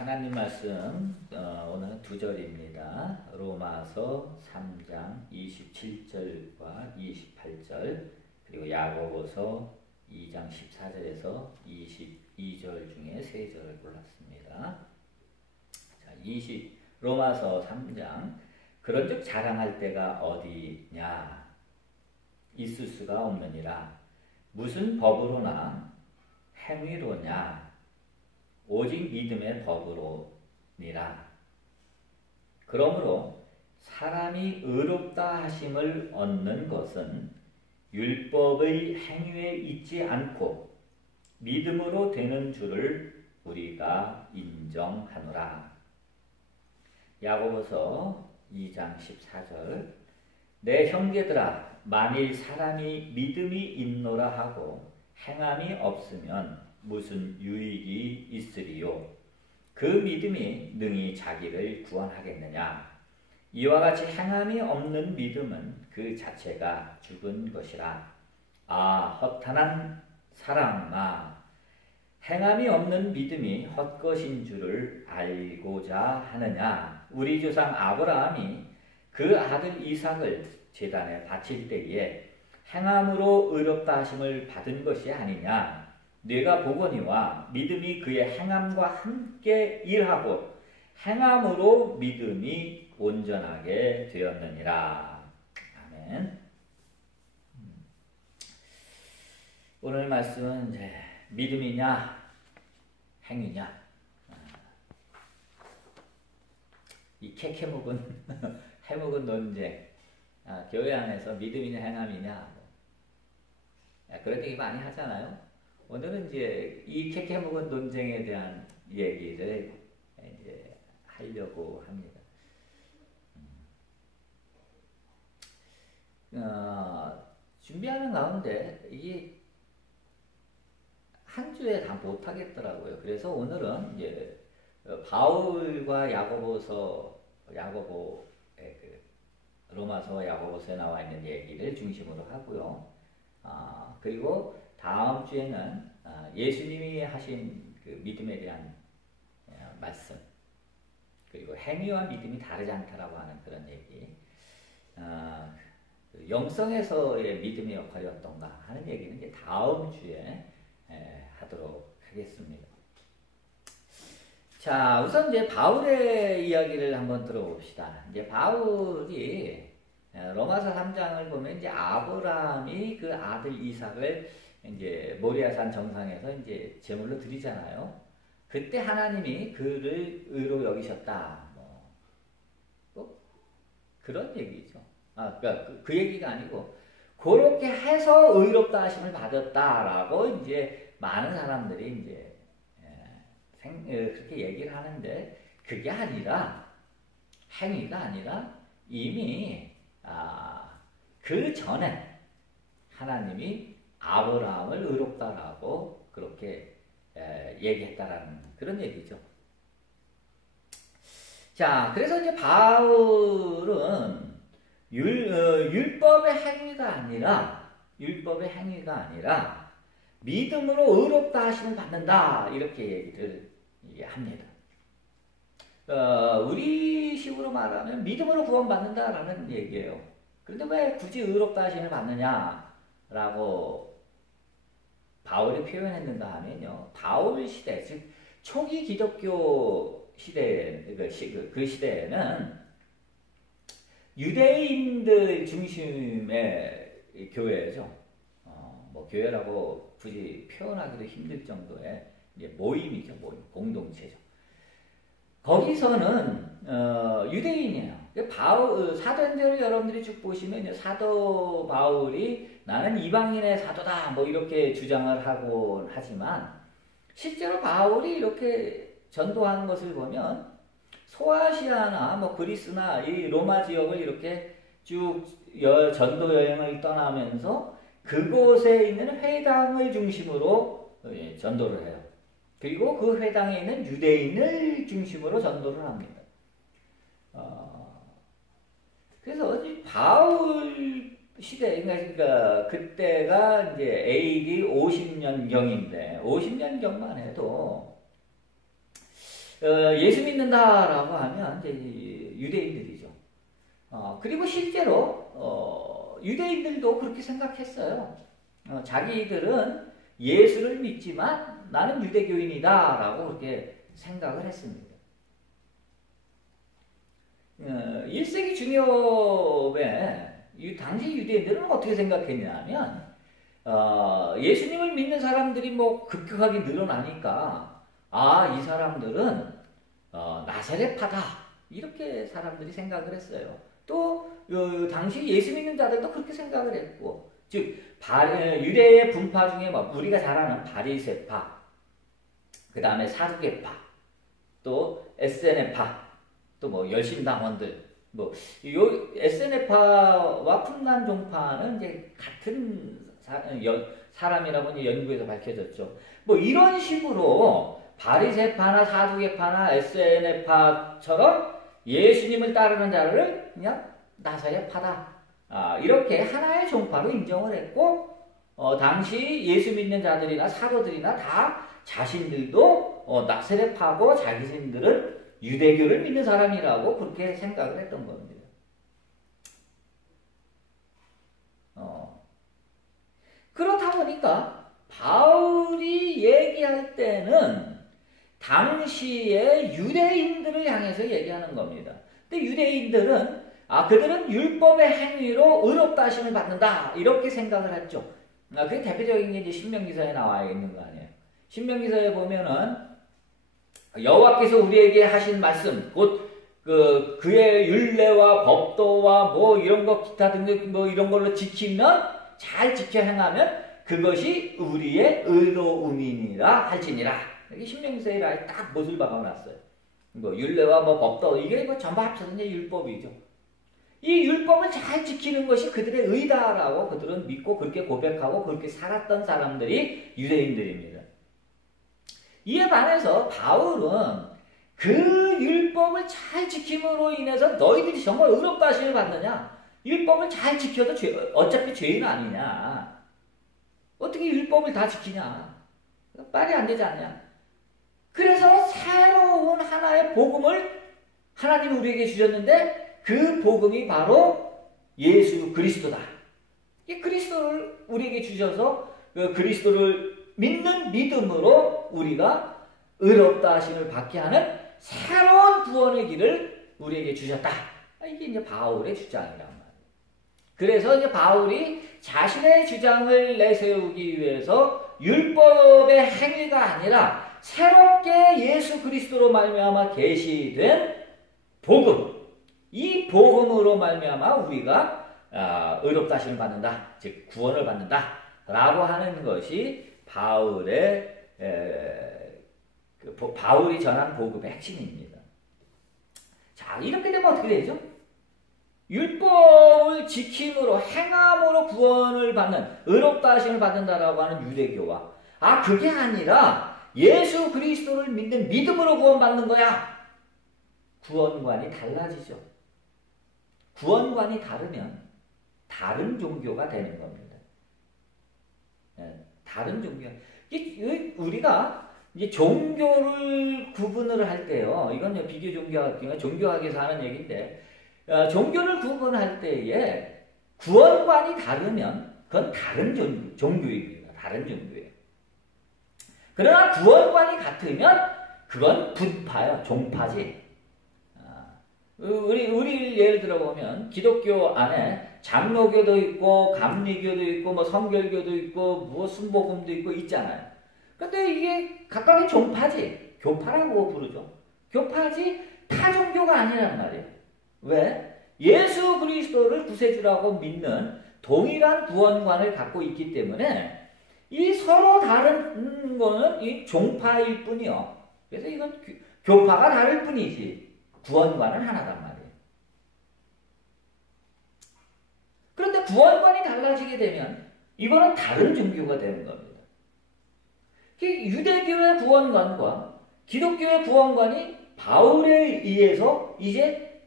하나님 말씀 오늘은 두 절입니다. 로마서 3장 27절과 28절 그리고 야고보서 2장 14절에서 22절 중에 세 절을 골랐습니다. 자, 로마서 3장 그런즉 자랑할 때가 어디냐 있을 수가 없느니라. 무슨 법으로나 행위로냐 오직 믿음의 법으로니라. 그러므로 사람이 의롭다 하심을 얻는 것은 율법의 행위에 있지 않고 믿음으로 되는 줄을 우리가 인정하노라. 야고보서 2장 14절 내 형제들아 만일 사람이 믿음이 있노라 하고 행함이 없으면 무슨 유익이 있으리요. 그 믿음이 능히 자기를 구원하겠느냐. 이와 같이 행함이 없는 믿음은 그 자체가 죽은 것이라. 아 허탄한 사람아 행함이 없는 믿음이 헛것인 줄을 알고자 하느냐. 우리 조상 아브라함이 그 아들 이삭을 제단에 바칠 때에 행함으로 의롭다 하심을 받은 것이 아니냐. 네가 보거니와 믿음이 그의 행함과 함께 일하고 행함으로 믿음이 온전하게 되었느니라. 아멘. 오늘 말씀은 이제 믿음이냐 행위냐 이 캐캐묵은 해묵은 논쟁 교회 안에서 믿음이냐 행함이냐 그런 얘기 많이 하잖아요. 오늘은 이제 이 캐캐묵은 논쟁에 대한 얘기를 이제 하려고 합니다. 준비하는 가운데 이게 한 주에 다 못하겠더라고요. 그래서 오늘은 이제 바울과 야고보의 로마서와 야고보서에 나와 있는 얘기를 중심으로 하고요. 그리고 다음 주에는 예수님이 하신 그 믿음에 대한 말씀 그리고 행위와 믿음이 다르지 않다라고 하는 그런 얘기 영성에서의 믿음의 역할이 어떤가 하는 얘기는 이제 다음 주에 하도록 하겠습니다. 자, 우선 이제 바울의 이야기를 한번 들어봅시다. 이제 바울이 로마서 3장을 보면 이제 아브라함이 그 아들 이삭을 이제 모리아산 정상에서 이제 제물로 드리잖아요. 그때 하나님이 그를 의로 여기셨다. 뭐 그런 얘기죠. 그러니까 그 얘기가 아니고 그렇게 해서 의롭다 하심을 받았다라고 이제 많은 사람들이 이제 그렇게 얘기를 하는데 그게 아니라 행위가 아니라 이미 그 전에 하나님이 아브라함을 의롭다라고 그렇게 얘기했다라는 그런 얘기죠. 자, 그래서 이제 바울은 율법의 행위가 아니라 믿음으로 의롭다 하심을 받는다 이렇게 얘기를 합니다. 우리 식으로 말하면 믿음으로 구원받는다라는 얘기예요. 그런데 왜 굳이 의롭다 하심을 받느냐라고 바울이 표현했는가 하면요. 바울 시대, 즉 초기 기독교 시대, 그 시대에는 유대인들 중심의 교회죠. 뭐 교회라고 굳이 표현하기도 힘들 정도의 이제 모임이죠. 공동체죠. 거기서는 유대인이에요. 사도행전을 여러분들이 쭉 보시면 사도 바울이 나는 이방인의 사도다 뭐 이렇게 주장을 하곤 하지만 실제로 바울이 이렇게 전도하는 것을 보면 소아시아나 뭐 그리스나 이 로마 지역을 이렇게 쭉 전도 여행을 떠나면서 그곳에 있는 회당을 중심으로 전도를 해요. 그리고 그 회당에 있는 유대인을 중심으로 전도를 합니다. 그래서 바울 시대, 그러니까 그때가 이제 AD 50년경인데 50년경만 해도 예수 믿는다라고 하면 이제 유대인들이죠. 그리고 실제로 유대인들도 그렇게 생각했어요. 자기들은 예수를 믿지만 나는 유대교인이다라고 그렇게 생각을 했습니다. 1세기 중엽에 당시 유대인들은 어떻게 생각했냐면 예수님을 믿는 사람들이 뭐 급격하게 늘어나니까 이 사람들은 나사렛파다 이렇게 사람들이 생각을 했어요. 또 당시 예수 믿는 자들도 그렇게 생각을 했고, 즉 유대의 분파 중에 뭐 우리가 잘 아는 바리새파, 그 다음에 사두개파, 또 에세네파, 또 뭐 열심당원들, 뭐 요 에세네파와 풍란 종파는 이제 같은 사람이라고 이제 연구에서 밝혀졌죠. 뭐 이런 식으로 바리새파나 사두개파나 에세네파처럼 예수님을 따르는 자를 그냥 나사렛파다, 이렇게 하나의 종파로 인정을 했고, 당시 예수 믿는 자들이나 사도들이나 다 자신들도 나사렛파고 자기들은 유대교를 믿는 사람이라고 그렇게 생각을 했던 겁니다. 그렇다 보니까 바울이 얘기할 때는 당시의 유대인들을 향해서 얘기하는 겁니다. 근데 유대인들은 그들은 율법의 행위로 의롭다 하심을 받는다 이렇게 생각을 했죠. 그게 대표적인 게 이제 신명기서에 나와 있는 거 아니에요. 신명기서에 보면은 여호와께서 우리에게 하신 말씀, 곧 그의 율례와 법도와 뭐 이런 거 기타 등등 뭐 이런 걸로 지키면, 잘 지켜 행하면 그것이 우리의 의로움이니라 할지니라. 여기 신명기서에 딱 못을 박아놨어요. 뭐 율례와 뭐 법도, 이게 뭐 전부 합쳐서 이제 율법이죠. 이 율법을 잘 지키는 것이 그들의 의다라고 그들은 믿고 그렇게 고백하고 그렇게 살았던 사람들이 유대인들입니다. 이에 반해서 바울은 그 율법을 잘 지킴으로 인해서 너희들이 정말 의롭다 하심을 받느냐? 율법을 잘 지켜도 어차피 죄인 아니냐? 어떻게 율법을 다 지키냐? 말이 안 되지 않냐? 그래서 새로운 하나의 복음을 하나님이 우리에게 주셨는데 그 복음이 바로 예수 그리스도다. 이 그리스도를 우리에게 주셔서 그 그리스도를 믿는 믿음으로 우리가 의롭다 하심을 받게 하는 새로운 구원의 길을 우리에게 주셨다. 이게 이제 바울의 주장이란 말이에요. 그래서 이제 바울이 자신의 주장을 내세우기 위해서 율법의 행위가 아니라 새롭게 예수 그리스도로 말미암아 계시된 복음, 이 복음으로 말미암아 우리가 의롭다 하심을 받는다, 즉 구원을 받는다 라고 하는 것이 바울의 바울이 전한 복음의 핵심입니다. 자, 이렇게 되면 어떻게 되죠? 율법을 지킴으로 행함으로 구원을 받는, 의롭다 하심을 받는다라고 하는 유대교와 그게 아니라 예수 그리스도를 믿는 믿음으로 구원받는 거야. 구원관이 달라지죠. 구원관이 다르면 다른 종교가 되는 겁니다. 다른 종교. 우리가 이제 종교를 구분을 할 때요. 이건 비교 종교학에서 하는 얘기인데, 종교를 구분할 때에 구원관이 다르면 그건 다른 종교입니다. 다른 종교예요. 그러나 구원관이 같으면 그건 분파요. 종파지. 우리 예를 들어보면 기독교 안에 장로교도 있고 감리교도 있고 뭐 성결교도 있고 뭐 순복음도 있고 있잖아요. 근데 이게 각각의 종파지. 교파라고 부르죠. 교파지 타 종교가 아니란 말이에요. 왜? 예수 그리스도를 구세주라고 믿는 동일한 구원관을 갖고 있기 때문에 이 서로 다른 거는 이 종파일 뿐이요. 그래서 이건 교파가 다를 뿐이지 구원관은 하나단 말이에요. 그런데 구원관이 달라지게 되면 이거는 다른 종교가 되는 겁니다. 유대교의 구원관과 기독교의 구원관이 바울에 의해서 이제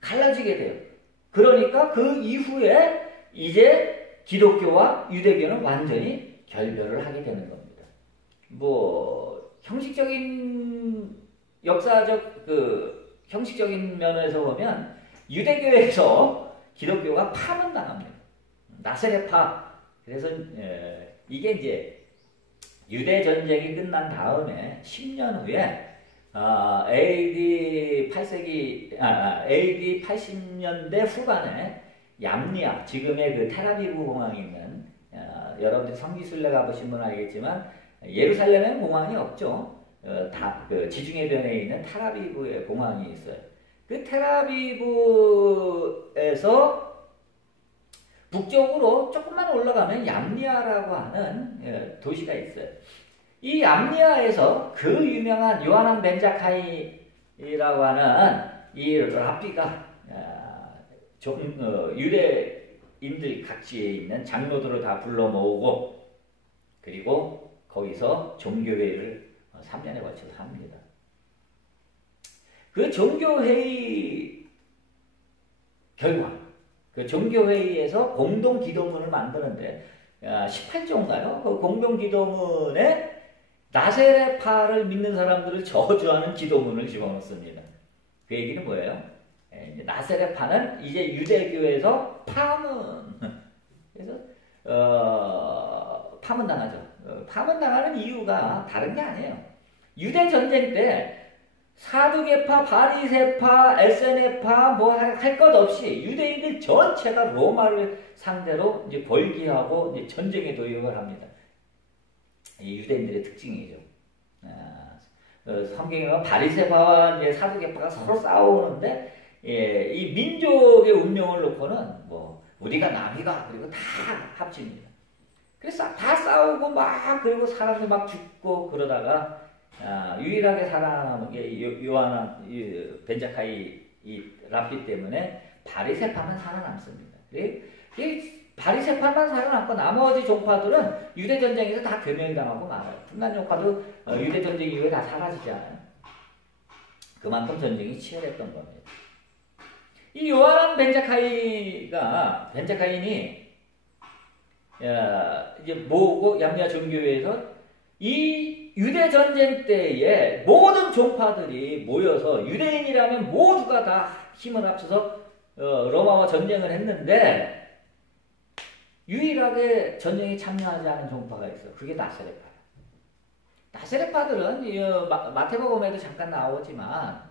갈라지게 돼요. 그러니까 그 이후에 이제 기독교와 유대교는 완전히 결별을 하게 되는 겁니다. 뭐 형식적인 역사적 그 형식적인 면에서 보면 유대교에서 기독교가 파문당합니다. 나세렛파. 그래서 이게 이제 유대 전쟁이 끝난 다음에 10년 후에 AD 8세기 AD 80년대 후반에 얌리아, 지금의 그 테라비브 공항이 있는 여러분들 성지순례 가보신 분은 알겠지만 예루살렘엔 공항이 없죠. 다 그 지중해 변에 있는 테라비브의 공항이 있어요. 그 테라비브에서 북쪽으로 조금만 올라가면 얌리아라고 하는 도시가 있어요. 이 얌리아에서 그 유명한 요하난 벤자카이라고 하는 이 랍비가 유대인들 각지에 있는 장로들을 다 불러 모으고 그리고 거기서 종교회의를 3년에 걸쳐서 합니다. 그 종교회의 결과 그 종교회의에서 공동기도문을 만드는데 18조인가요? 그 공동기도문에 나세렛파를 믿는 사람들을 저주하는 기도문을 집어넣습니다. 그 얘기는 뭐예요? 나세렛파는 이제 유대교에서 파문 그래서 파문당하죠. 파문당하는 이유가 다른 게 아니에요. 유대 전쟁 때 사두개파, 바리새파, 에세네파 뭐 할 것 없이 유대인들 전체가 로마를 상대로 이제 벌기하고 이제 전쟁에 도입을 합니다. 이 유대인들의 특징이죠. 성경에 보면 바리새파와 이제 사두개파가 서로 싸우는데 이 민족의 운명을 놓고는 뭐 우리가 남이가 그리고 다 합칩니다. 그래서 다 싸우고 막 그리고 사람들 막 죽고 그러다가 유일하게 살아남은 게 요하난 벤자카이 이 랍비 때문에 바리새파만 살아남습니다. 바리새파만 살아남고 나머지 종파들은 유대 전쟁에서 다 괴멸당하고 말아요. 분단 종파도 유대 전쟁 이후에 다 사라지잖아요. 그만큼 전쟁이 치열했던 겁니다. 이 요하난 벤자카인이 이제 모으고 얌리아 종교회에서 이 유대 전쟁 때에 모든 종파들이 모여서 유대인이라면 모두가 다 힘을 합쳐서 로마와 전쟁을 했는데 유일하게 전쟁에 참여하지 않은 종파가 있어요. 그게 나세렛파예요. 나세렛파들은 마태복음에도 잠깐 나오지만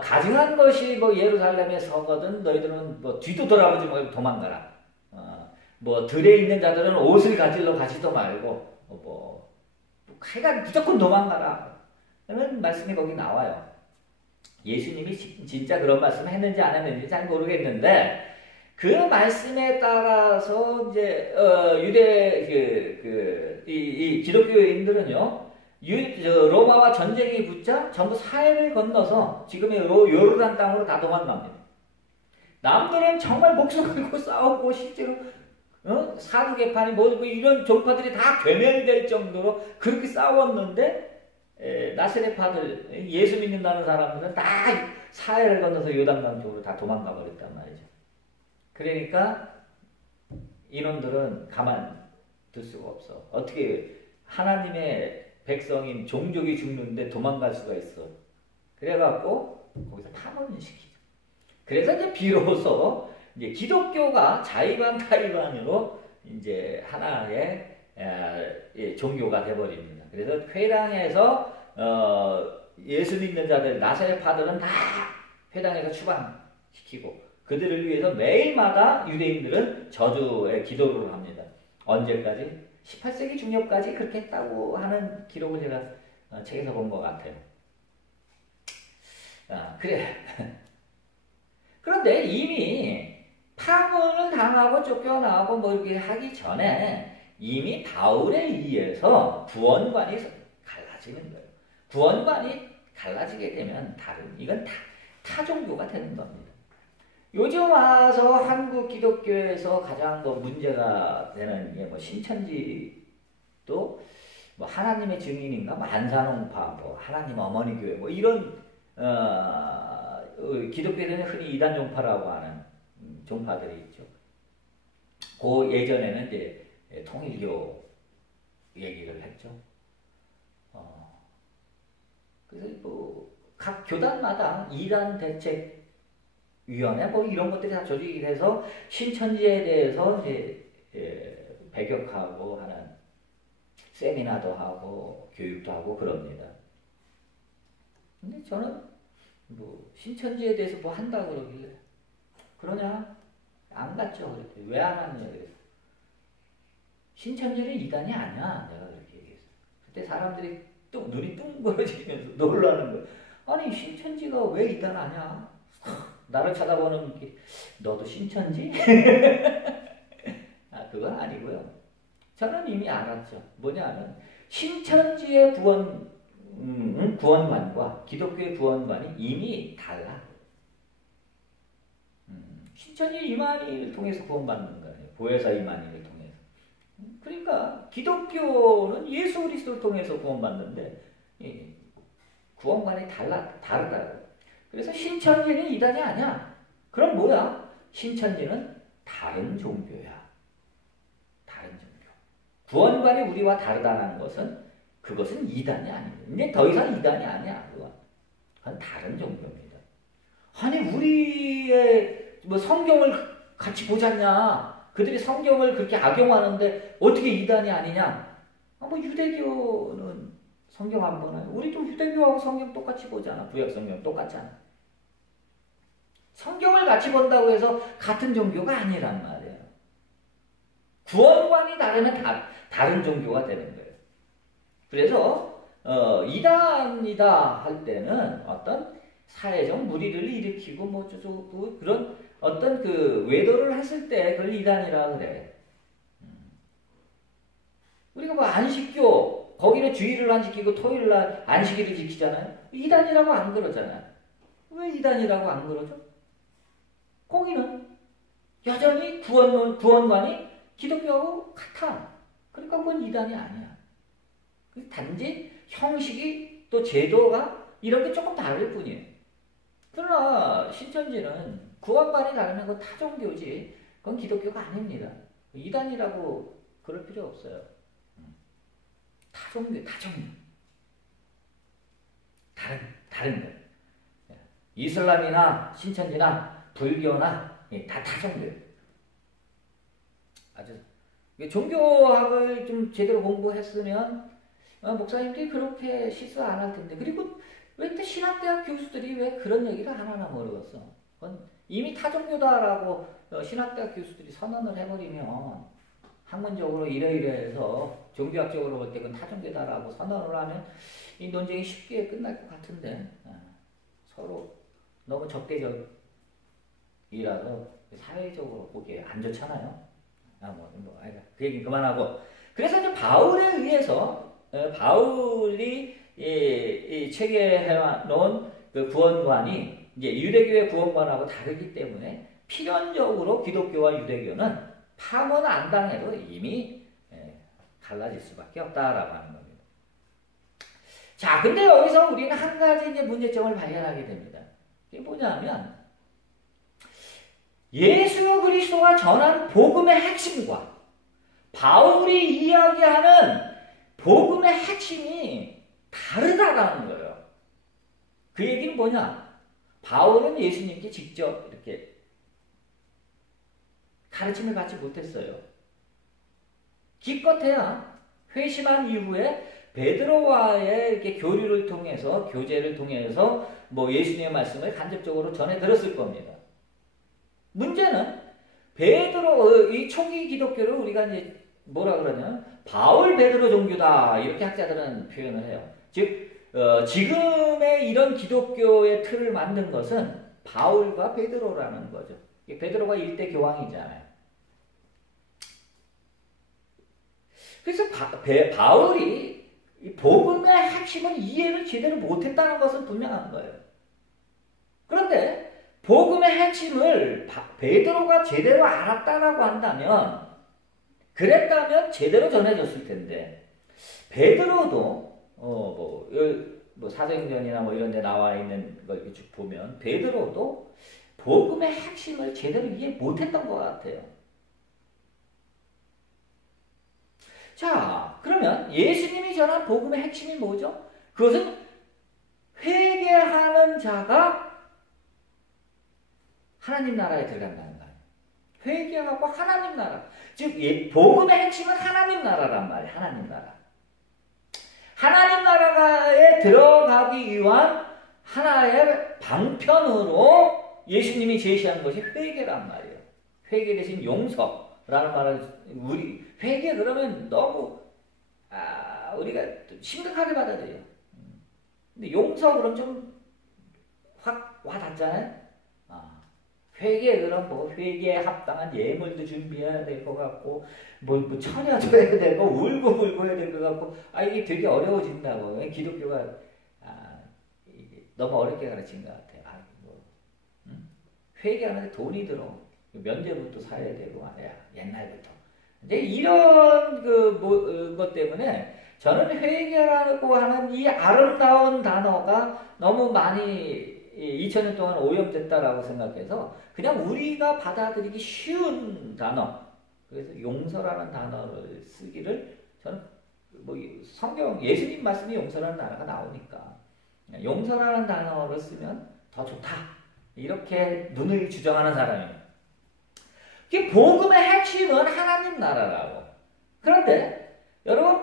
가증한 것이 뭐 예루살렘에 서거든 너희들은 뭐 뒤도 돌아보지 말고 도망가라. 뭐 들에 있는 자들은 옷을 가지러 가지도 말고 하여간 무조건 도망가라. 라는 말씀이 거기 나와요. 예수님이 진짜 그런 말씀을 했는지 안 했는지 잘 모르겠는데 그 말씀에 따라서 이제 유대 이 기독교인들은요 로마와 전쟁이 붙자 전부 사해를 건너서 지금의 요르단 땅으로 다 도망갑니다. 남들은 정말 목숨 걸고 싸우고 실제로 사두개파니 뭐 이런 종파들이 다 괴멸될 정도로 그렇게 싸웠는데 나세렛파들 예수 믿는다는 사람들은 다 사해를 건너서 요단강 쪽으로 다 도망가 버렸단 말이죠. 그러니까 이놈들은 가만 둘 수가 없어. 어떻게 하나님의 백성인 종족이 죽는데 도망갈 수가 있어. 그래갖고 거기서 파문을 시키죠. 그래서 이제 비로소 이제 기독교가 자의반 타의반으로 이제 하나의 종교가 되어버립니다. 그래서 회당에서 예수 믿는 자들 나세렛파들은 다 회당에서 추방시키고 그들을 위해서 매일마다 유대인들은 저주의 기도를 합니다. 언제까지? 18세기 중엽까지 그렇게 했다고 하는 기록을 제가 책에서 본 것 같아요. 그래. 그런데 이미 파문을 당하고 쫓겨나고 뭐 이렇게 하기 전에 이미 바울에 의해서 구원관이 갈라지는 거예요. 구원관이 갈라지게 되면 이건 타 종교가 되는 겁니다. 요즘 와서 한국 기독교에서 가장 뭐 문제가 되는 게 뭐 신천지도 뭐 하나님의 증인인가 뭐 안산홍파 뭐 하나님 어머니 교회 뭐 이런 기독교에는 흔히 이단 종파라고 하는 종파들이 있죠. 그 예전에는 이제 통일교 얘기를 했죠. 그래서 뭐 각 교단마다 이단 대책위원회 뭐 이런 것들이 다 조직이 돼서 신천지에 대해서 이제 배격하고 하는 세미나도 하고 교육도 하고 그럽니다. 근데 저는 뭐 신천지에 대해서 뭐 한다 그러길래 그러냐? 안 갔죠. 그랬더니 왜 안 왔냐 그래서 신천지는 이단이 아니야. 내가 그렇게 얘기했어. 그때 사람들이 또 눈이 뚱그러지면서 놀라는 거야. 아니 신천지가 왜 이단 아니야? 나를 쳐다보는 게 너도 신천지? 아 그건 아니고요. 저는 이미 알았죠. 뭐냐면 신천지의 구원관과 기독교의 구원관이 이미 달라. 신천지 이만희를 통해서 구원받는 거예요. 보혜사 이만희를 통해서. 그러니까 기독교는 예수 그리스도를 통해서 구원받는데 구원관이 다르다고. 그래서 신천지는 이단이 아니야. 그럼 뭐야? 신천지는 다른 종교야. 다른 종교. 구원관이 우리와 다르다는 것은 그것은 이단이 아닙니다. 이제 더 이상 이단이 아니야. 그건 다른 종교입니다. 아니 우리의 뭐 성경을 같이 보잖냐. 그들이 성경을 그렇게 악용하는데 어떻게 이단이 아니냐. 뭐 유대교는 성경 안 보나요? 우리도 유대교하고 성경 똑같이 보잖아. 구약 성경 똑같잖아. 성경을 같이 본다고 해서 같은 종교가 아니란 말이에요. 구원관이 다르면 다른 종교가 되는 거예요. 그래서 이단이다 할 때는 어떤 사회적 무리를 일으키고 뭐 어쩌고 그런 어떤 그 외도를 했을 때 그걸 이단이라 그래. 우리가 뭐 안식교 거기는 주일을 안 지키고 토요일날 안식일을 지키잖아요. 이단이라고 안 그러잖아요. 왜 이단이라고 안 그러죠? 거기는 여전히 구원관이 기독교하고 같아. 그러니까 그건 이단이 아니야. 단지 형식이 또 제도가 이런 게 조금 다를 뿐이에요. 그러나 신천지는 구원관이 다르면 그건 타종교지. 그건 기독교가 아닙니다. 이단이라고 그럴 필요 없어요. 타종교. 다른 거. 이슬람이나 신천지나 불교나 다 타종교예요. 아주 종교학을 좀 제대로 공부했으면 목사님들이 그렇게 실수 안 할 텐데. 그리고 왜 또 신학대학 교수들이 왜 그런 얘기를 하나 모르겠어. 그건 이미 타종교다라고 신학대학 교수들이 선언을 해버리면 학문적으로 이래해서 종교학적으로 볼 때 그건 타종교다라고 선언을 하면 이 논쟁이 쉽게 끝날 것 같은데 서로 너무 적대적이라서 사회적으로 보기에 안 좋잖아요. 그 얘기 그만하고. 그래서 이제 바울에 의해서 바울이 체계해 놓은 그 구원관이 이제 유대교의 구원관하고 다르기 때문에 필연적으로 기독교와 유대교는 파문 안 당해도 이미 달라질 수밖에 없다라고 하는 겁니다. 자, 근데 여기서 우리는 한 가지 이제 문제점을 발견하게 됩니다. 이게 뭐냐면 예수 그리스도가 전한 복음의 핵심과 바울이 이야기하는 복음의 핵심이 다르다라는 거예요. 그 얘기는 뭐냐? 바울은 예수님께 직접 이렇게 가르침을 받지 못했어요. 기껏해야 회심한 이후에 베드로와의 이렇게 교류를 통해서 교제를 통해서 뭐 예수님의 말씀을 간접적으로 전해 들었을 겁니다. 문제는 이 초기 기독교를 우리가 이제 뭐라 그러냐? 바울 베드로 종교다 이렇게 학자들은 표현을 해요. 즉 지금의 이런 기독교의 틀을 만든 것은 바울과 베드로라는 거죠. 베드로가 일대 교황이잖아요. 그래서 바울이 복음의 핵심은 이해를 제대로 못했다는 것은 분명한 거예요. 그런데 복음의 핵심을 베드로가 제대로 알았다라고 한다면 그랬다면 제대로 전해졌을 텐데 베드로도 뭐 사도행전이나 뭐 이런 데 나와 있는 걸 쭉 보면 베드로도 복음의 핵심을 제대로 이해 못했던 것 같아요. 자, 그러면 예수님이 전한 복음의 핵심이 뭐죠? 그것은 회개하는 자가 하나님 나라에 들어간다는 거예요. 회개하고 하나님 나라. 즉 복음의 핵심은 하나님 나라란 말이에요. 하나님 나라. 하나님 나라에 들어가기 위한 하나의 방편으로 예수님이 제시한 것이 회개란 말이에요. 회개 대신 용서라는 말을 우리 회개 그러면 너무 우리가 심각하게 받아들여요. 근데 용서 그럼 좀 확 와닿잖아요. 회개 그럼 뭐 회개에 합당한 예물도 준비해야 될 것 같고 뭐 처녀도 해야 되고 울고 해야 될 것 같고 이게 되게 어려워진다고. 기독교가 이게 너무 어렵게 가르친 것 같아요. 회개하는데 돈이 들어. 면제부터 사야 되고 말이야. 옛날부터. 근데 이런 것 때문에 저는 회개라고 하는 이 아름다운 단어가 너무 많이 2000년 동안 오염됐다라고 생각해서 그냥 우리가 받아들이기 쉬운 단어, 그래서 용서라는 단어를 쓰기를 저는 뭐 성경 예수님 말씀이 용서라는 단어가 나오니까 용서라는 단어를 쓰면 더 좋다 이렇게 눈을 주장하는 사람이에요. 복음의 핵심은 하나님 나라라고. 그런데 여러분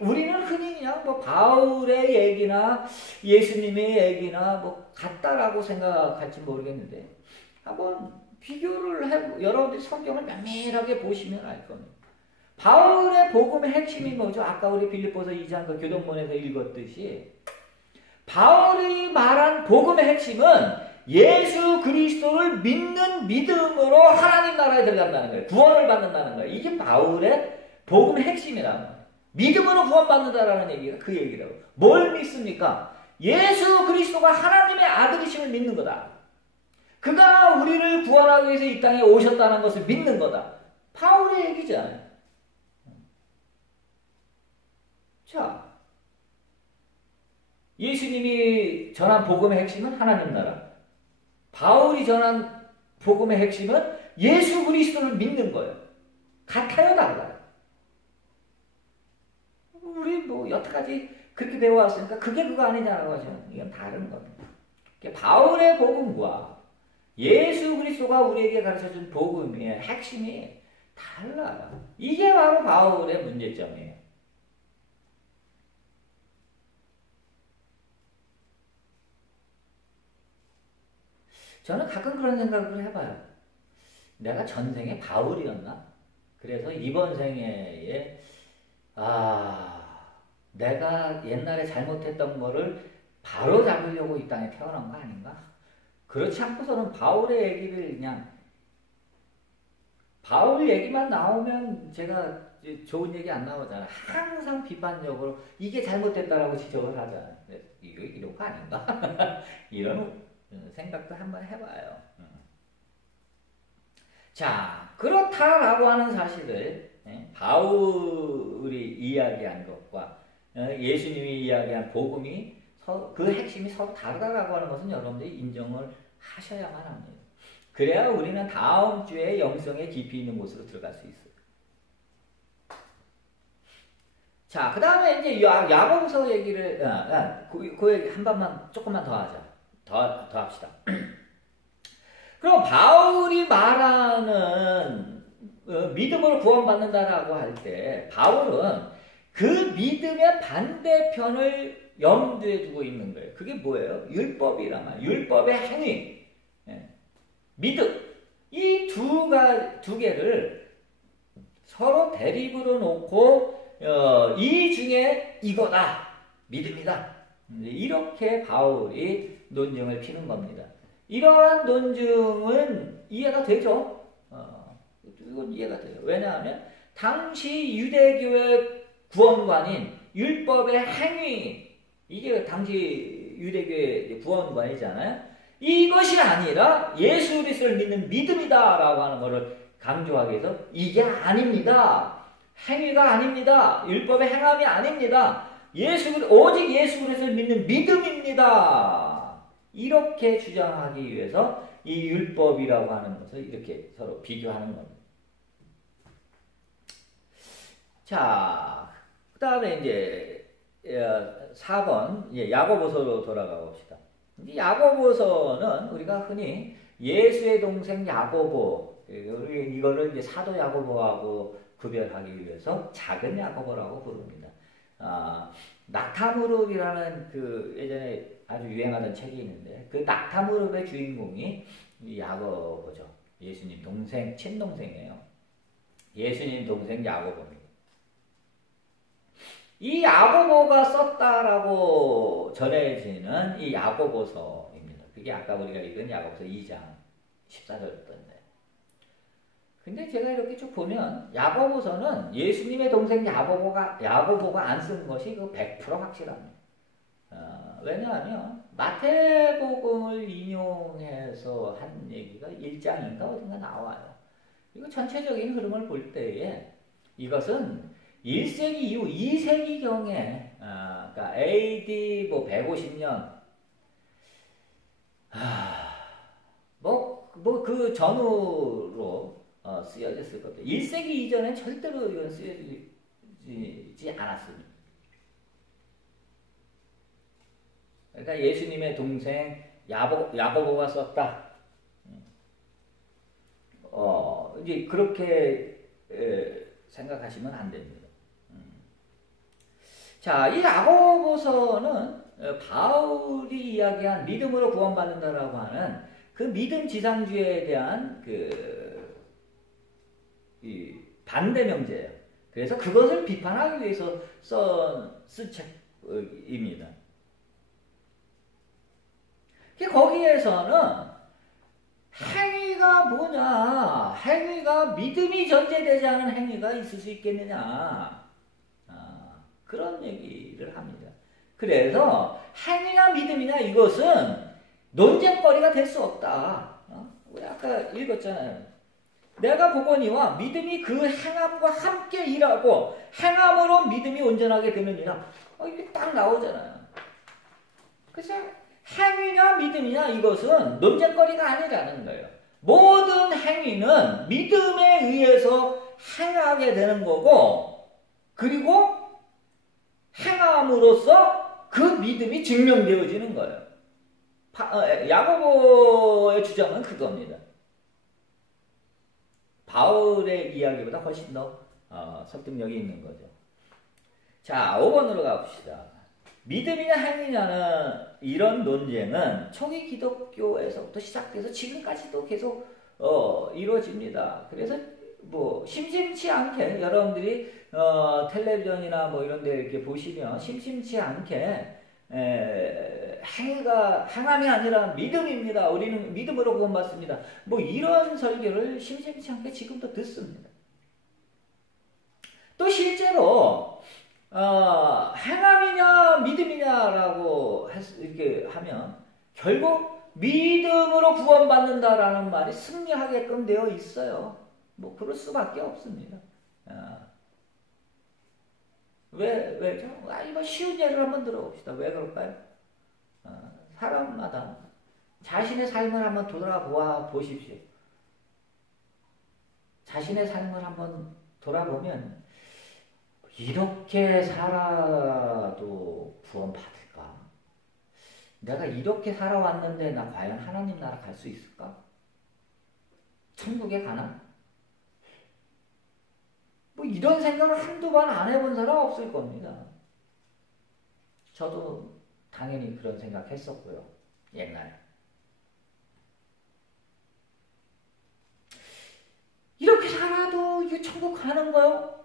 우리는 흔히 그냥 뭐 바울의 얘기나 예수님의 얘기나 뭐 같다라고 생각할지 모르겠는데 한번 비교를 여러분들이 성경을 면밀하게 보시면 알 겁니다. 바울의 복음의 핵심이 뭐죠? 아까 우리 빌립보서 2장 그 교동본에서 읽었듯이 바울이 말한 복음의 핵심은 예수 그리스도를 믿는 믿음으로 하나님 나라에 들어간다는 거예요. 구원을 받는다는 거예요. 이게 바울의 복음의 핵심이란 말이에요. 믿음으로 구원받는다라는 얘기가 그 얘기라고. 뭘 믿습니까? 예수 그리스도가 하나님의 아들이심을 믿는 거다. 그가 우리를 구원하기 위해서 이 땅에 오셨다는 것을 믿는 거다. 바울의 얘기잖아요. 자, 예수님이 전한 복음의 핵심은 하나님 나라. 바울이 전한 복음의 핵심은 예수 그리스도를 믿는 거예요. 같아요, 달라요? 우리 뭐 여태까지 그렇게 배워왔으니까 그게 그거 아니냐고 하죠. 이건 다른 겁니다. 바울의 복음과 예수 그리스도가 우리에게 가르쳐준 복음의 핵심이 달라요. 이게 바로 바울의 문제점이에요. 저는 가끔 그런 생각을 해봐요. 내가 전생에 바울이었나? 그래서 이번 생애에 내가 옛날에 잘못했던 거를 바로 잡으려고 이 땅에 태어난 거 아닌가? 그렇지 않고서는 바울의 얘기를 그냥 바울 얘기만 나오면 제가 좋은 얘기 안 나오잖아. 항상 비판적으로 이게 잘못됐다라고 지적을 하잖아요. 이거 이런 거 아닌가? 이런 생각도 한번 해봐요. 자, 그렇다라고 하는 사실을 바울이 이야기한 것과 예수님이 이야기한 복음이 그 핵심이 서로 다르다라고 하는 것은 여러분들이 인정을 하셔야만 합니다. 그래야 우리는 다음 주에 영성의 깊이 있는 곳으로 들어갈 수 있어요. 자, 그 다음에 이제 야고보서 얘기를 그 얘기 한 번만 조금만 더 하자. 더 합시다. 그럼 바울이 말하는 믿음으로 구원받는다라고 할 때 바울은 그 믿음의 반대편을 염두에 두고 있는 거예요. 그게 뭐예요? 율법이란 말이에요. 율법의 행위, 믿음. 이 두 개를 서로 대립으로 놓고 이 중에 이거다. 믿음이다. 이렇게 바울이 논증을 피는 겁니다. 이러한 논증은 이해가 되죠? 이건 이해가 돼요. 왜냐하면 당시 유대교의 구원관인 율법의 행위, 이게 당시 유대교의 구원관이잖아요. 이것이 아니라 예수 그리스도를 믿는 믿음이다라고 하는 것을 강조하기 위해서 이게 아닙니다. 행위가 아닙니다. 율법의 행함이 아닙니다. 오직 예수 그리스도를 믿는 믿음입니다. 이렇게 주장하기 위해서 이 율법이라고 하는 것을 이렇게 서로 비교하는 겁니다. 자, 그 다음에 이제 4번 야고보서로 돌아가 봅시다. 이 야고보서는 우리가 흔히 예수의 동생 야고보, 이거를 이제 사도 야고보하고 구별하기 위해서 작은 야고보라고 부릅니다. 낙타무릎이라는 그 예전에 아주 유행하던 책이 있는데 그 낙타무릎의 주인공이 이 야고보죠. 예수님 동생, 친동생이에요. 예수님 동생 야고보입니다. 이 야고보가 썼다라고 전해지는 이 야고보서입니다. 그게 아까 우리가 읽은 야고보서 2장 14절이었던데. 근데 제가 이렇게 쭉 보면 야고보서는 예수님의 동생 야고보가 안 쓴 것이 그 100% 확실합니다. 왜냐하면 마태복음을 인용해서 한 얘기가 1장인가 어딘가 나와요. 이거 전체적인 흐름을 볼 때에 이것은 1세기 이후 2세기경에 그러니까 AD 뭐 150년 뭐 그 전후로 쓰여졌을 겁니다. 1세기 이전엔 절대로 이건 쓰여지지 않았습니다. 그러니까 예수님의 동생 야고보가 썼다. 이제 그렇게 생각하시면 안 됩니다. 자, 이 야고보서는 바울이 이야기한 믿음으로 구원받는다라고 하는 그 믿음 지상주의에 대한 이 반대 명제예요. 그래서 그것을 비판하기 위해서 쓴 책입니다. 거기에서는 행위가 뭐냐? 행위가 믿음이 전제되지 않은 행위가 있을 수 있겠느냐? 그런 얘기를 합니다. 그래서 행위나 믿음이냐 이것은 논쟁거리가 될 수 없다. 우리 아까 읽었잖아요. 내가 보거니와 믿음이 그 행함과 함께 일하고 행함으로 믿음이 온전하게 되느니라. 이게 딱 나오잖아요. 그래서 행위냐 믿음이냐 이것은 논쟁거리가 아니라는 거예요. 모든 행위는 믿음에 의해서 행하게 되는 거고 그리고 행함으로써 그 믿음이 증명되어지는 거예요. 야고보의 주장은 그겁니다. 바울의 이야기보다 훨씬 더 설득력이 있는 거죠. 자, 5번으로 가봅시다. 믿음이냐 행위냐는 이런 논쟁은 초기 기독교에서부터 시작돼서 지금까지도 계속 이루어집니다. 그래서 뭐 심심치 않게 여러분들이 텔레비전이나 뭐 이런 데 이렇게 보시면 심심치 않게 행함이 아니라 믿음입니다. 우리는 믿음으로 구원받습니다. 뭐 이런 설교를 심심치 않게 지금도 듣습니다. 또 실제로 행함이냐 믿음이냐라고 이렇게 하면 결국 믿음으로 구원받는다라는 말이 승리하게끔 되어 있어요. 뭐 그럴 수밖에 없습니다. 왜죠? 이거 쉬운 예를 한번 들어봅시다. 왜 그럴까요? 사람마다 자신의 삶을 한번 돌아보아 보십시오. 자신의 삶을 한번 돌아보면 이렇게 살아도 구원받을까? 내가 이렇게 살아왔는데 나 과연 하나님 나라 갈 수 있을까? 천국에 가나? 뭐 이런 생각을 한두 번 안 해본 사람 없을 겁니다. 저도 당연히 그런 생각 했었고요. 옛날에. 이렇게 살아도 이게 천국 가는 거요?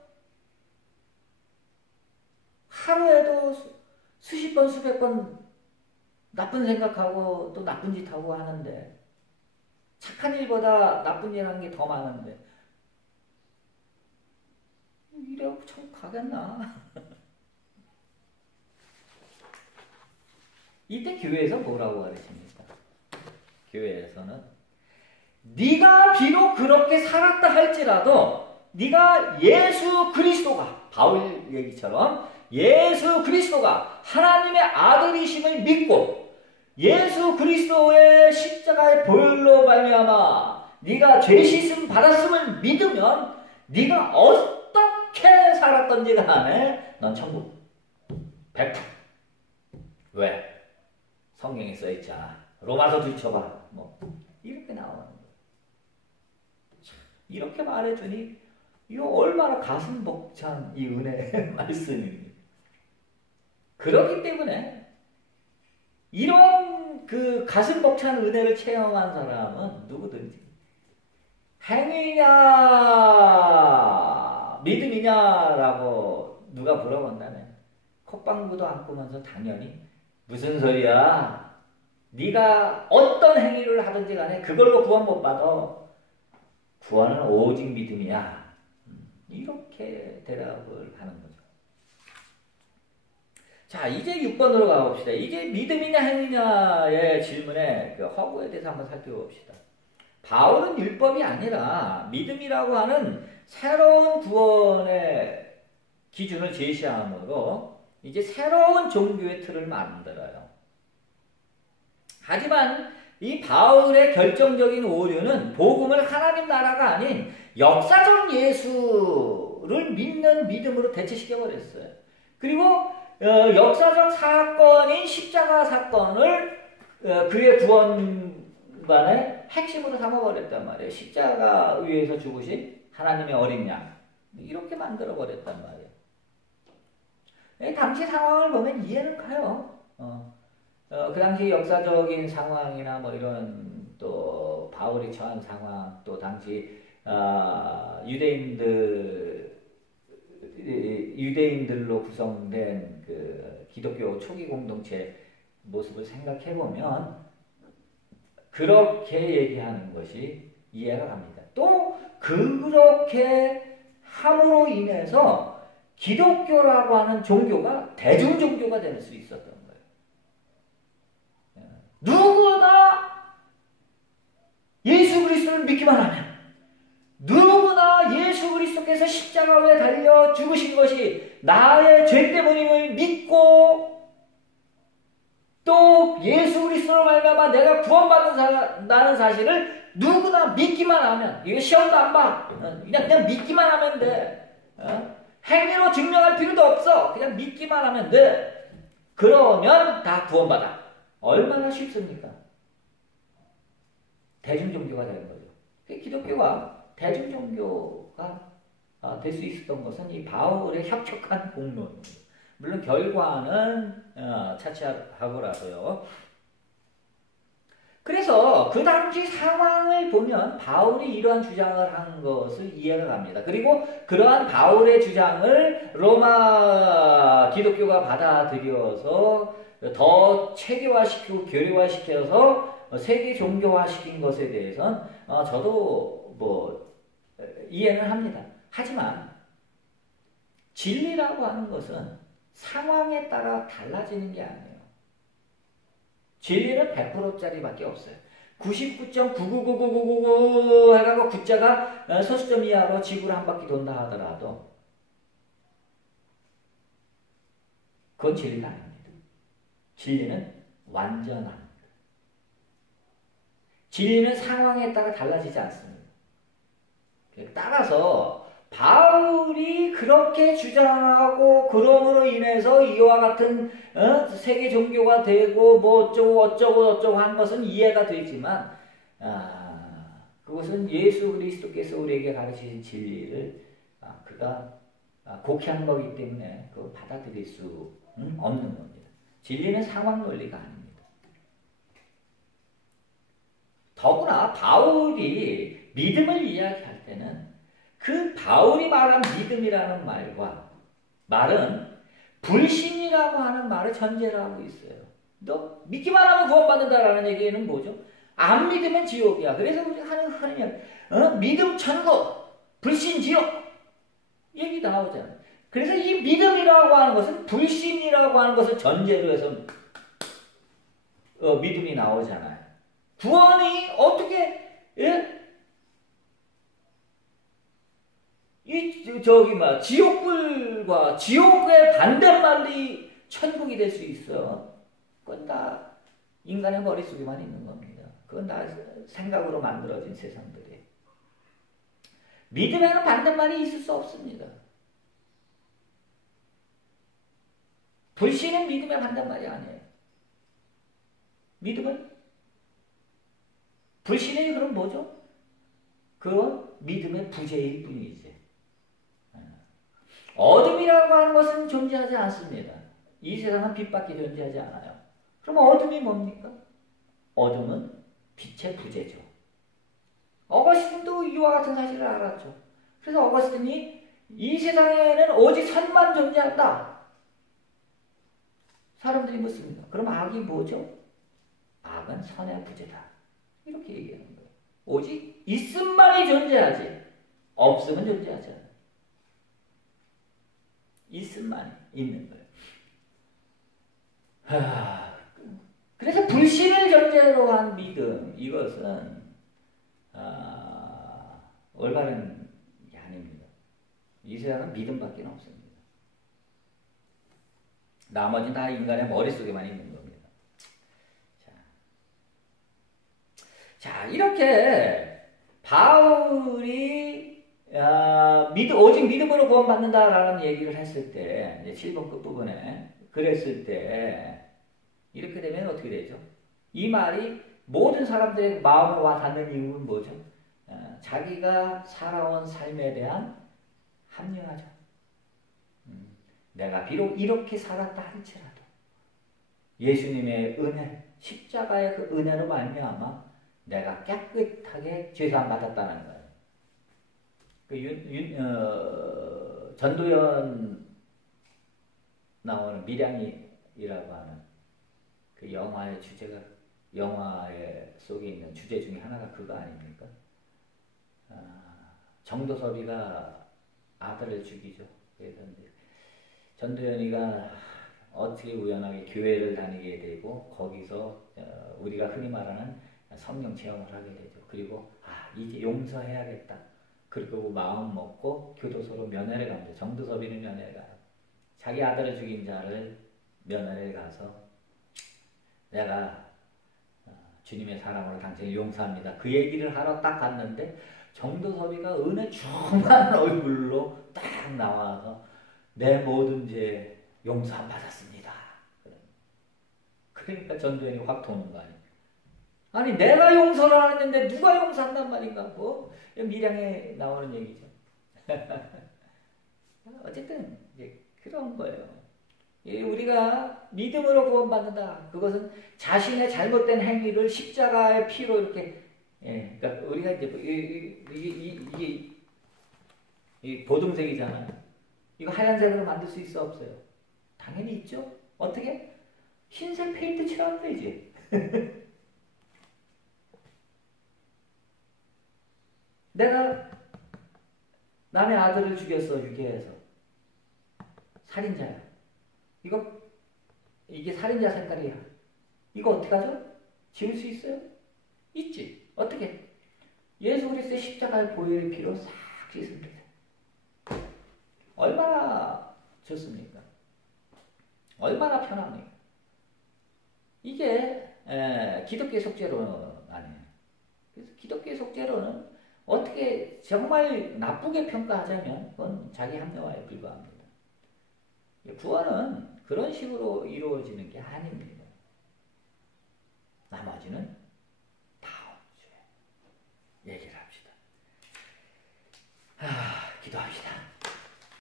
하루에도 수십 번, 수백 번 나쁜 생각하고 또 나쁜 짓 하고 하는데 착한 일보다 나쁜 일 하는 게 더 많은데 이래갖고 천국 가겠나? 이때 교회에서 뭐라고 가르칩니까? 교회에서는 네가 비록 그렇게 살았다 할지라도 네가 예수 그리스도가 바울 얘기처럼 예수 그리스도가 하나님의 아들이심을 믿고 예수 그리스도의 십자가의 보혈로 말미암아 네가 죄 씻음 받았음을 믿으면 네가 어떻게 살았던지 간에 넌 천국 100% 100%. 왜? 성경에 써있잖아. 로마서 뒤쳐봐. 뭐 이렇게 나오는 거야. 이렇게 말해주니 이거 얼마나 가슴 벅찬 이 은혜의 말씀입니다. 그렇기 때문에 이런 그 가슴 벅찬 은혜를 체험한 사람은 누구든지 행위냐 믿음이냐라고 누가 물어본다면 콧방구도 안 꾸면서 당연히 무슨 소리야? 네가 어떤 행위를 하든지 간에 그걸로 구원 못 받아. 구원은 오직 믿음이야. 이렇게 대답을 하는 거죠. 자, 이제 6번으로 가봅시다. 이제 믿음이냐 행위냐의 질문에 그 허구에 대해서 한번 살펴봅시다. 바울은 율법이 아니라 믿음이라고 하는 새로운 구원의 기준을 제시함으로 이제 새로운 종교의 틀을 만들어요. 하지만 이 바울의 결정적인 오류는 복음을 하나님 나라가 아닌 역사적 예수를 믿는 믿음으로 대체시켜버렸어요. 그리고 역사적 사건인 십자가 사건을 그의 구원관의 핵심으로 삼아버렸단 말이에요. 십자가 위에서 죽으신 하나님의 어린 양. 이렇게 만들어버렸단 말이에요. 당시 상황을 보면 이해는 가요. 그 당시 역사적인 상황이나 뭐 이런 또 바울이 처한 상황, 또 당시 유대인들로 구성된 그 기독교 초기 공동체 모습을 생각해 보면 그렇게 얘기하는 것이 이해가 갑니다. 또 그렇게 함으로 인해서 기독교라고 하는 종교가 대중 종교가 될 수 있었던 거예요. 누구나 예수 그리스도를 믿기만 하면, 누구나 예수 그리스도께서 십자가에 달려 죽으신 것이 나의 죄 때문임을 믿고 또 예수 그리스도로 말미암아 내가 구원받는다는 사실을 누구나 믿기만 하면, 이거 시험도 안 봐. 그냥 믿기만 하면 돼. 행위로 증명할 필요도 없어. 그냥 믿기만 하면 돼. 그러면 다 구원받아. 얼마나 쉽습니까? 대중종교가 되는 거죠. 기독교가 대중종교가 될 수 있었던 것은 이 바울의 협력한 공로입니다. 물론 결과는 차치하고라도요. 그래서 그 당시 상황을 보면 바울이 이러한 주장을 한 것을 이해가 갑니다. 그리고 그러한 바울의 주장을 로마 기독교가 받아들여서 더 체계화시키고 교류화시켜서 세계 종교화시킨 것에 대해서는 저도 뭐 이해는 합니다. 하지만 진리라고 하는 것은 상황에 따라 달라지는 게 아니에요. 진리는 100%짜리밖에 없어요. 99.9999999 해가지고 구자가 소수점 이하로 지구를 한 바퀴 돈다 하더라도 그건 진리가 아닙니다. 진리는 완전합니다. 진리는 상황에 따라 달라지지 않습니다. 따라서 바울이 그렇게 주장하고 그럼으로 인해서 이와 같은 세계 종교가 되고 뭐 어쩌고 한 것은 이해가 되지만 그것은 예수 그리스도께서 우리에게 가르치신 진리를 그가 곡해한 거기 때문에 그걸 받아들일 수 없는 겁니다. 진리는 상황 논리가 아닙니다. 더구나 바울이 믿음을 이야기할 때는 그 바울이 말한 믿음이라는 말은 불신이라고 하는 말을 전제로 하고 있어요. 너 믿기만 하면 구원받는다라는 얘기는 뭐죠? 안 믿으면 지옥이야. 그래서 우리가 하는 믿음 천국, 불신 지옥 얘기 나오잖아요. 그래서 이 믿음이라고 하는 것은 불신이라고 하는 것을 전제로 해서 믿음이 나오잖아요. 구원이 어떻게 지옥불과 지옥의 반대말이 천국이 될 수 있어. 그건 다 인간의 머릿속에만 있는 겁니다. 그건 다 생각으로 만들어진 세상들이에요. 믿음에는 반대말이 있을 수 없습니다. 불신은 믿음에 간단 말이 아니에요. 믿음은? 불신이 그럼 뭐죠? 그건 믿음의 부재일 뿐이지. 어둠이라고 하는 것은 존재하지 않습니다. 이 세상은 빛밖에 존재하지 않아요. 그럼 어둠이 뭡니까? 어둠은 빛의 부재죠. 어거스틴도 이와 같은 사실을 알았죠. 그래서 어거스틴이 이 세상에는 오직 선만 존재한다. 사람들이 묻습니다. 그럼 악이 뭐죠? 악은 선의 부재다. 이렇게 얘기하는 거예요. 오직 있음만이 존재하지 없음은 존재하지 않아요. 있음만이 있는 거예요. 그래서 불신을 전제로 한 믿음, 이것은 올바른 게 아닙니다. 이 세상은 믿음밖에 없습니다. 나머지는 다 인간의 머릿속에만 있는 겁니다. 자, 이렇게 바울이 오직 믿음으로 구원받는다라는 얘기를 했을 때, 이제 7번 끝부분에 그랬을 때 이렇게 되면 어떻게 되죠? 이 말이 모든 사람들의 마음으로 와 닿는 이유는 뭐죠? 자기가 살아온 삶에 대한 합리화죠. 내가 비록 이렇게 살았다 할지라도 예수님의 은혜, 십자가의 그 은혜로 말미암아 내가 깨끗하게 죄사함 받았다는 거예요. 전도연 나오는 밀양이라고 하는 그 영화의 주제가, 영화의 속에 있는 주제 중에 하나가 그거 아닙니까? 정도섭이가 아들을 죽이죠. 그래서 이제 전도연이가 어떻게 우연하게 교회를 다니게 되고 거기서 우리가 흔히 말하는 성령 체험을 하게 되죠. 그리고 이제 용서해야겠다. 그리고 마음 먹고 교도소로 면회를 갑니다. 정도섭이는 면회를 가요. 자기 아들을 죽인 자를 면회를 가서 내가 주님의 사랑으로 당신을 용서합니다. 그 얘기를 하러 딱 갔는데 정도섭이가 은혜 충만한 얼굴로 딱 나와서 내 모든 죄 용서 받았습니다. 그러니까 전도연이 확 도는 거 아니에요. 아니 내가 용서를 안 했는데 누가 용서한단 말인가? 뭐 밀양에 나오는 얘기죠. 어쨌든 이제 그런 거예요. 우리가 믿음으로 구원받는다. 그것은 자신의 잘못된 행위를 십자가의 피로 이렇게, 그러니까 우리가 이제 이 보등색이잖아요. 이거 하얀색으로 만들 수 있어 없어요? 당연히 있죠. 어떻게? 흰색 페인트 칠하면 되지. 내가 남의 아들을 죽였어, 유괴해서. 살인자야. 이게 살인자 색깔이야. 이거 어떻게 하죠? 지울 수 있어요? 있지. 어떻게? 예수 그리스도의 십자가의 보혈의 피로 싹 씻습니다. 얼마나 좋습니까? 얼마나 편합니까? 이게 기독교의 속죄로는 아니에요. 그래서 기독교의 속죄로는 어떻게 정말 나쁘게 평가하자면 그건 자기 합리화에 불과합니다. 구원은 그런 식으로 이루어지는 게 아닙니다. 나머지는